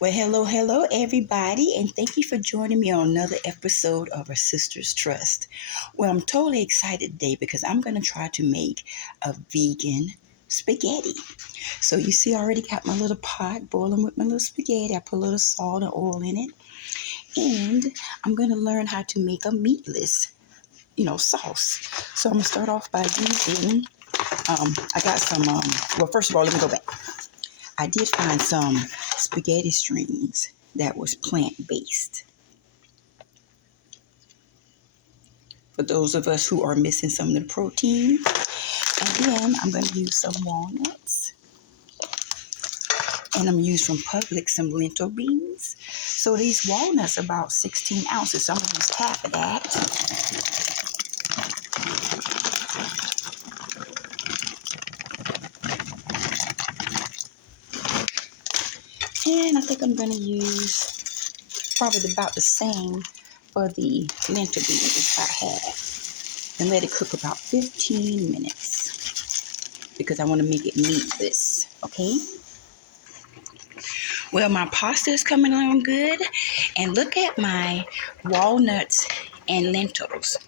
Well, hello, everybody, and thank you for joining me on another episode of Our Sisters Trust. Well, I'm totally excited today because I'm going to try to make a vegan spaghetti. So you see, I already got my little pot boiling with my little spaghetti. I put a little salt and oil in it, and I'm going to learn how to make a meatless, sauce. So I'm going to start off by using. I got some. Well, first of all, let me go back. I did find some spaghetti strings that was plant-based. For those of us who are missing some of the protein. And then I'm going to use some walnuts. And I'm going to use from Publix some lentil beans. So these walnuts are about 16 ounces. So I'm going to use half of that. And I think I'm going to use probably about the same for the lentil beans as I had. And let it cook about 15 minutes because I want to make it meatless, okay? Well, my pasta is coming along good, and look at my walnuts and lentils.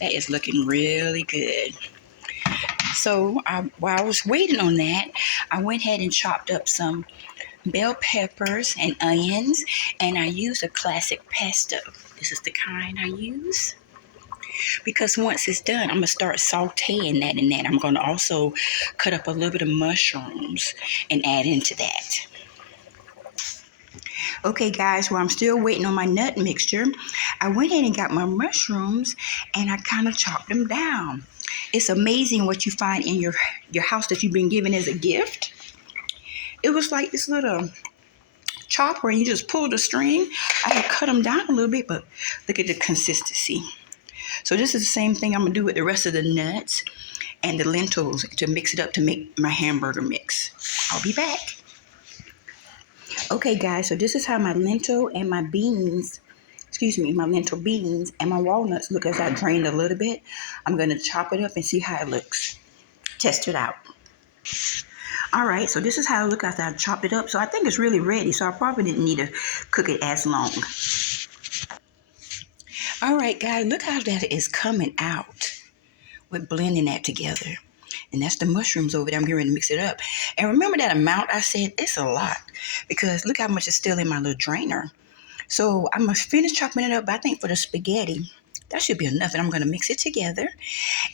That is looking really good. So while I was waiting on that, I went ahead and chopped up some bell peppers and onions, and I used a classic pesto. This is the kind I use. Because once it's done, I'm going to start sauteing that in that. I'm going to also cut up a little bit of mushrooms and add into that. Okay, guys, while I'm still waiting on my nut mixture, I went ahead and got my mushrooms and I kind of chopped them down. It's amazing what you find in your house that you've been given as a gift. It was like this little chopper and you just pull the string. I had cut them down a little bit, but look at the consistency. So this is the same thing I'm going to do with the rest of the nuts and the lentils to mix it up to make my hamburger mix. I'll be back. Okay, guys, so this is how my lentil and my beans, my lentil beans and my walnuts look as I drained a little bit. I'm going to chop it up and see how it looks. Test it out. All right, so this is how it looks after I chopped it up. So I think it's really ready, so I probably didn't need to cook it as long. All right, guys, look how that is coming out with blending that together. And that's the mushrooms over there. I'm getting ready to mix it up. And remember that amount I said? It's a lot because look how much is still in my little drainer. So I'm going to finish chopping it up. But I think for the spaghetti, that should be enough. And I'm going to mix it together.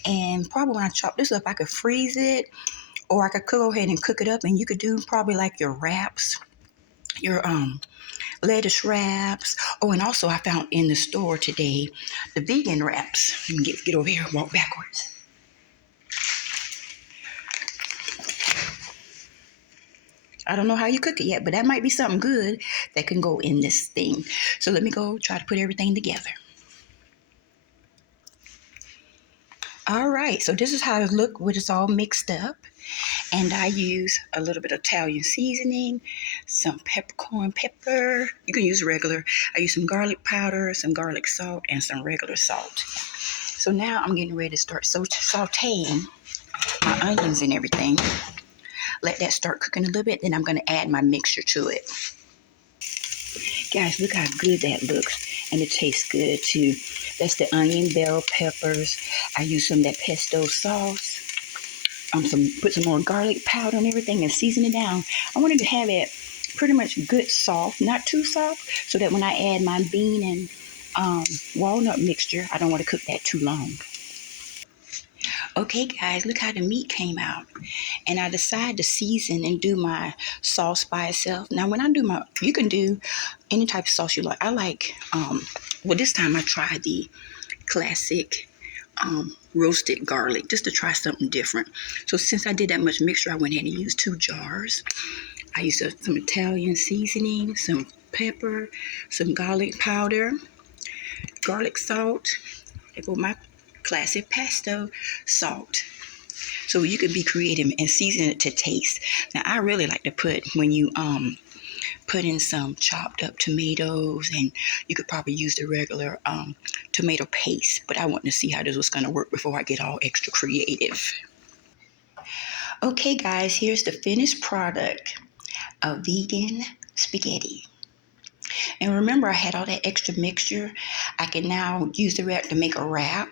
And probably when I chop this up, I could freeze it. Or I could go ahead and cook it up. And you could do probably like your wraps. Your lettuce wraps. Oh, and also I found in the store today the vegan wraps. Let me get over here and walk backwards. I don't know how you cook it yet, but that might be something good that can go in this thing. So let me go try to put everything together. All right, so this is how it looks when it's all mixed up. And I use a little bit of Italian seasoning, some peppercorn pepper. You can use regular. I use some garlic powder, some garlic salt, and some regular salt. So now I'm getting ready to start sauteing my onions and everything. Let that start cooking a little bit, then I'm going to add my mixture to it. Guys, look how good that looks, and it tastes good too. That's the onion, bell peppers. I use some of that pesto sauce. Put some more garlic powder and everything and season it down. I wanted to have it pretty much good soft, not too soft, so that when I add my bean and walnut mixture, I don't want to cook that too long. Okay, guys, look how the meat came out. And I decided to season and do my sauce by itself. Now, when I do you can do any type of sauce you like. I like, this time I tried the classic roasted garlic just to try something different. So since I did that much mixture, I went ahead and used 2 jars. I used some Italian seasoning, some pepper, some garlic powder, garlic salt. There go my classic pesto salt. So you can be creative and season it to taste. Now I really like to put when you put in some chopped up tomatoes, and you could probably use the regular tomato paste. But I wanted to see how this was going to work before I get all extra creative. Okay, guys, here's the finished product of vegan spaghetti. And remember, I had all that extra mixture. I can now use the wrap to make a wrap.